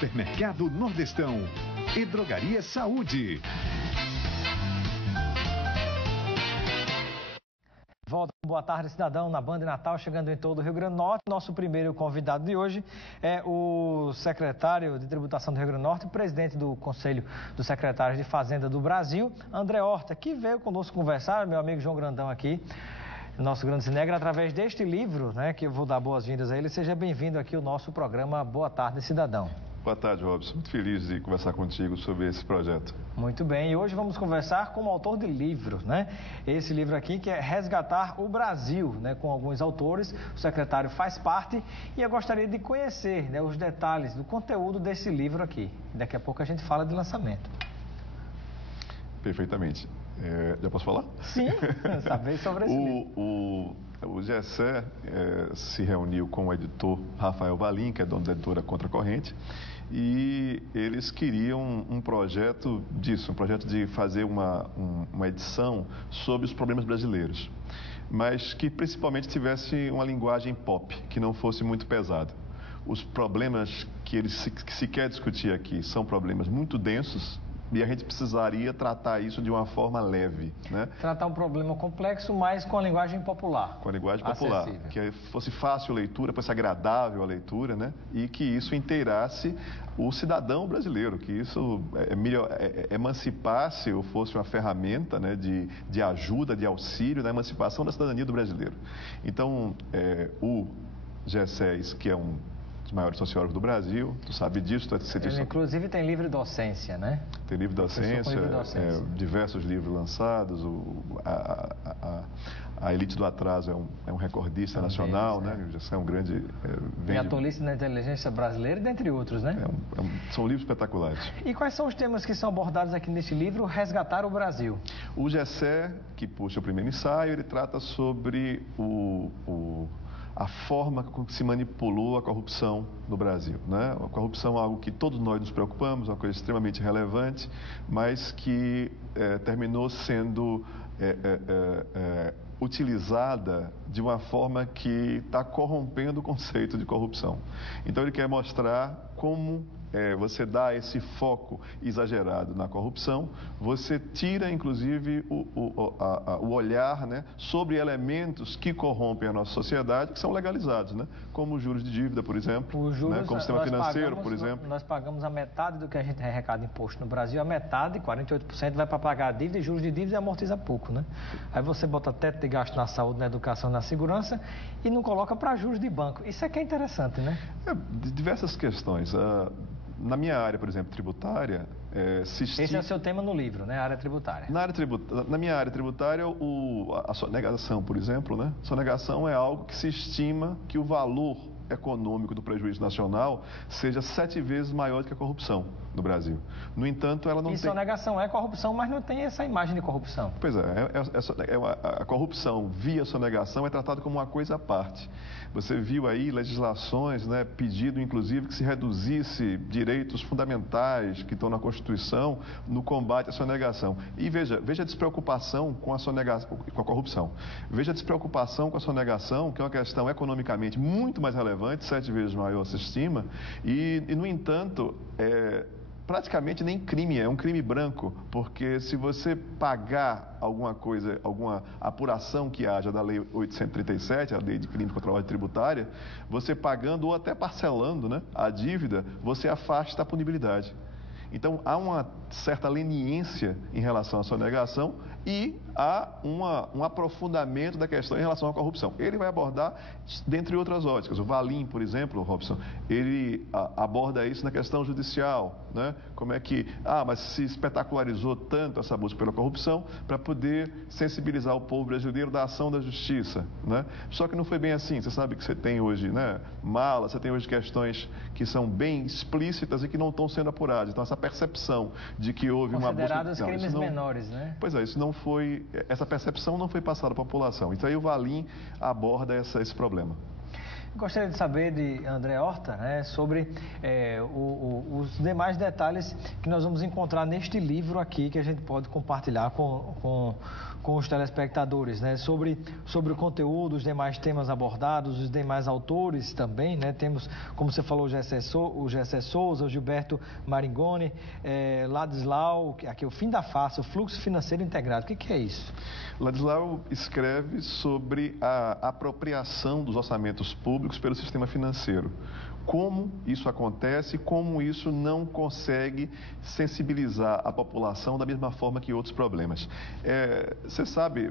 Supermercado Nordestão e Drogaria Saúde. Volta, boa tarde, cidadão, na Band Natal, chegando em todo o Rio Grande do Norte. Nosso primeiro convidado de hoje é o secretário de Tributação do Rio Grande do Norte, presidente do Conselho dos Secretários de Fazenda do Brasil, André Horta, que veio conosco conversar, meu amigo João Grandão aqui, nosso grande cinegra, através deste livro, né, que eu vou dar boas-vindas a ele. Seja bem-vindo aqui ao nosso programa Boa Tarde, Cidadão. Boa tarde, Robson. Muito feliz de conversar contigo sobre esse projeto. Muito bem, e hoje vamos conversar com o autor de livro, né? Esse livro aqui que é Resgatar o Brasil, né? Com alguns autores, o secretário faz parte e eu gostaria de conhecer, né, os detalhes do conteúdo desse livro aqui. Daqui a pouco a gente fala de lançamento. Perfeitamente. Já posso falar? Sim, saber sobre esse livro. O GECE se reuniu com o editor Rafael Valim, que é dono da editora Contracorrente, e eles queriam um projeto disso, um projeto de fazer uma edição sobre os problemas brasileiros, mas que principalmente tivesse uma linguagem pop, que não fosse muito pesada. Os problemas que se quer discutir aqui são problemas muito densos, e a gente precisaria tratar isso de uma forma leve, né? Tratar um problema complexo, mas com a linguagem popular. Com a linguagem popular, acessível. Que fosse fácil a leitura, fosse agradável a leitura, né? E que isso inteirasse o cidadão brasileiro, que isso emancipasse ou fosse uma ferramenta, né, de ajuda, de auxílio na emancipação da cidadania do brasileiro. Então, o GECES, que é um dos maiores sociólogos do Brasil, tu sabe disso. Ele, inclusive, tem livre docência, né? Tem livre docência, diversos livros lançados, a Elite do Atraso é um recordista nacional, né? Já é um grande... E a Tolice na Inteligência Brasileira, dentre outros, né? São livros espetaculares. E quais são os temas que são abordados aqui neste livro, Resgatar o Brasil? O GECE, que puxa o primeiro ensaio, ele trata sobre a forma como se manipulou a corrupção no Brasil, né? A corrupção é algo que todos nós nos preocupamos, é uma coisa extremamente relevante, mas que terminou sendo utilizada de uma forma que está corrompendo o conceito de corrupção. Então ele quer mostrar como você dá esse foco exagerado na corrupção, você tira, inclusive, o olhar, né, sobre elementos que corrompem a nossa sociedade, que são legalizados, né, como os juros de dívida, por exemplo, os juros, né, como o sistema financeiro, por exemplo. Nós pagamos a metade do que a gente arrecada imposto no Brasil, a metade, 48%, vai para pagar a dívida, e juros de dívida amortiza pouco, né? Aí você bota teto de gasto na saúde, na educação, na segurança e não coloca para juros de banco. Isso é que é interessante, né? Diversas questões. Na minha área, por exemplo, tributária, Esse é o seu tema no livro, né? A área tributária. Na minha área tributária, a sonegação, por exemplo, né? Sonegação é algo que se estima que o valor econômico do prejuízo nacional seja 7 vezes maior do que a corrupção no Brasil. No entanto, ela não tem... sonegação é corrupção, mas não tem essa imagem de corrupção. Pois a corrupção via sonegação é tratada como uma coisa à parte. Você viu aí legislações, né, pedido inclusive que se reduzisse direitos fundamentais que estão na Constituição no combate à sonegação. E veja a despreocupação com com a corrupção. Veja a despreocupação com a sonegação, que é uma questão economicamente muito mais relevante, 7 vezes maior se estima, e no entanto, praticamente nem crime, é um crime branco, porque se você pagar alguma coisa, alguma apuração que haja da Lei 837, a Lei de Crime contra a Ordem Tributária, você pagando ou até parcelando, né, a dívida, você afasta a punibilidade. Então, há uma certa leniência em relação à sonegação e há um aprofundamento da questão em relação à corrupção. Ele vai abordar, dentre outras óticas. O Valim, por exemplo, Robson, ele aborda isso na questão judicial, né? Como é que, mas se espetacularizou tanto essa busca pela corrupção para poder sensibilizar o povo brasileiro da ação da justiça, né? Só que não foi bem assim. Você sabe que você tem hoje, né, malas, você tem hoje questões que são bem explícitas e que não estão sendo apuradas. Então, essa percepção de que houve uma busca... Considerados crimes menores, né? Pois é, essa percepção não foi passada à população. Então aí o Valim aborda esse problema. Gostaria de saber de André Horta, né, sobre os demais detalhes que nós vamos encontrar neste livro aqui, que a gente pode compartilhar com os telespectadores, né, sobre o conteúdo, os demais temas abordados, os demais autores também, né, temos, como você falou, o Gessé Souza, o Gilberto Maringoni, Ladislau, aqui o Fim da Farsa, o Fluxo Financeiro Integrado. O que é isso? Ladislau escreve sobre a apropriação dos orçamentos públicos pelo sistema financeiro. Como isso acontece, como isso não consegue sensibilizar a população da mesma forma que outros problemas. Você sabe,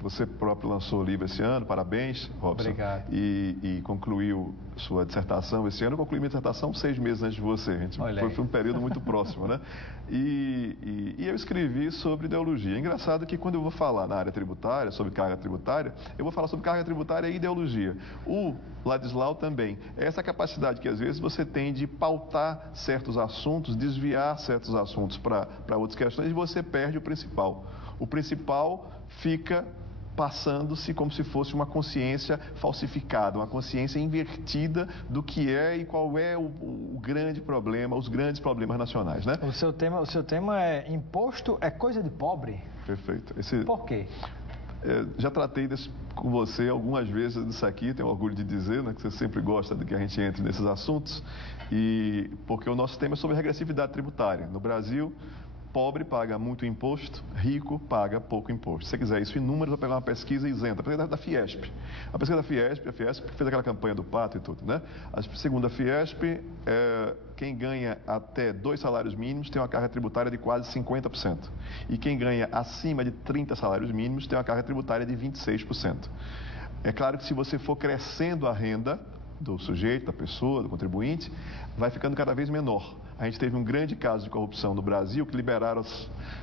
você próprio lançou o livro esse ano, parabéns, Robson. Obrigado. E concluiu sua dissertação esse ano. Eu concluí minha dissertação 6 meses antes de você. Foi um período muito próximo, né? E eu escrevi sobre ideologia. É engraçado que quando eu vou falar na área tributária, sobre carga tributária, eu vou falar sobre carga tributária e ideologia. O Ladislau também. É essa capacidade que às vezes você tem de pautar certos assuntos, desviar certos assuntos para outras questões e você perde o principal. O principal fica passando-se como se fosse uma consciência falsificada, uma consciência invertida do que é e qual é o grande problema, os grandes problemas nacionais, né? O seu tema é imposto é coisa de pobre? Perfeito. Por quê? Já tratei com você algumas vezes disso aqui, tenho orgulho de dizer, né, que você sempre gosta de que a gente entre nesses assuntos, porque o nosso tema é sobre regressividade tributária. No Brasil, pobre paga muito imposto, rico paga pouco imposto. Se você quiser isso em números, eu vou pegar uma pesquisa isenta, a pesquisa da Fiesp. A pesquisa da Fiesp, fez aquela campanha do pato e tudo, né? Segundo a Fiesp, quem ganha até 2 salários mínimos tem uma carga tributária de quase 50%. E quem ganha acima de 30 salários mínimos tem uma carga tributária de 26%. É claro que se você for crescendo a renda do sujeito, da pessoa, do contribuinte, vai ficando cada vez menor. A gente teve um grande caso de corrupção no Brasil, que liberaram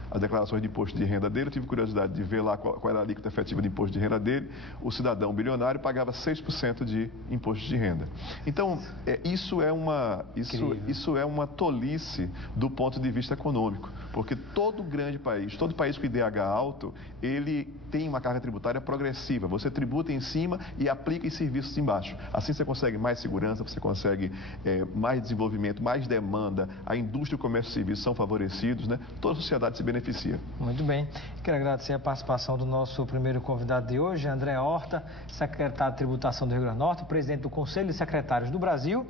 as declarações de imposto de renda dele. Eu tive curiosidade de ver lá qual era a alíquota efetiva de imposto de renda dele. O cidadão bilionário pagava 6% de imposto de renda. Então, isso é uma tolice do ponto de vista econômico, porque todo grande país, todo país com IDH alto, ele tem uma carga tributária progressiva. Você tributa em cima e aplica em serviços embaixo. Assim você consegue mais segurança, você consegue mais desenvolvimento, mais demanda, a indústria, o comércio e serviços são favorecidos, né? Toda a sociedade se beneficia. Muito bem. Quero agradecer a participação do nosso primeiro convidado de hoje, André Horta, secretário de Tributação do Rio Grande do Norte, presidente do Conselho de Secretários do Brasil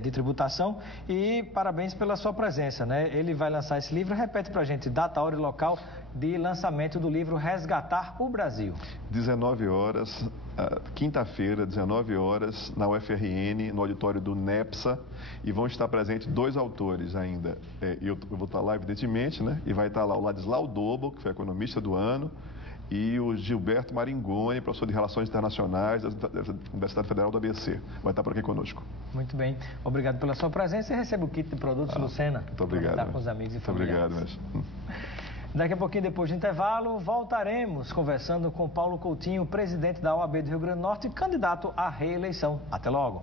de Tributação, e parabéns pela sua presença, né? Ele vai lançar esse livro, repete pra gente, data, hora e local de lançamento do livro Resgatar o Brasil. 19 horas, quinta-feira, 19 horas, na UFRN, no auditório do NEPSA, e vão estar presentes 2 autores ainda. Eu vou estar lá, evidentemente, né? E vai estar lá o Ladislau Dobel, que foi economista do ano, e o Gilberto Maringoni, professor de Relações Internacionais da Universidade Federal do ABC. Vai estar por aqui conosco. Muito bem. Obrigado pela sua presença e receba o kit de produtos Lucena. Muito obrigado. Para estar com os amigos e familiares. Muito obrigado, Daqui a pouquinho, depois do intervalo, voltaremos conversando com Paulo Coutinho, presidente da OAB do Rio Grande do Norte e candidato à reeleição. Até logo.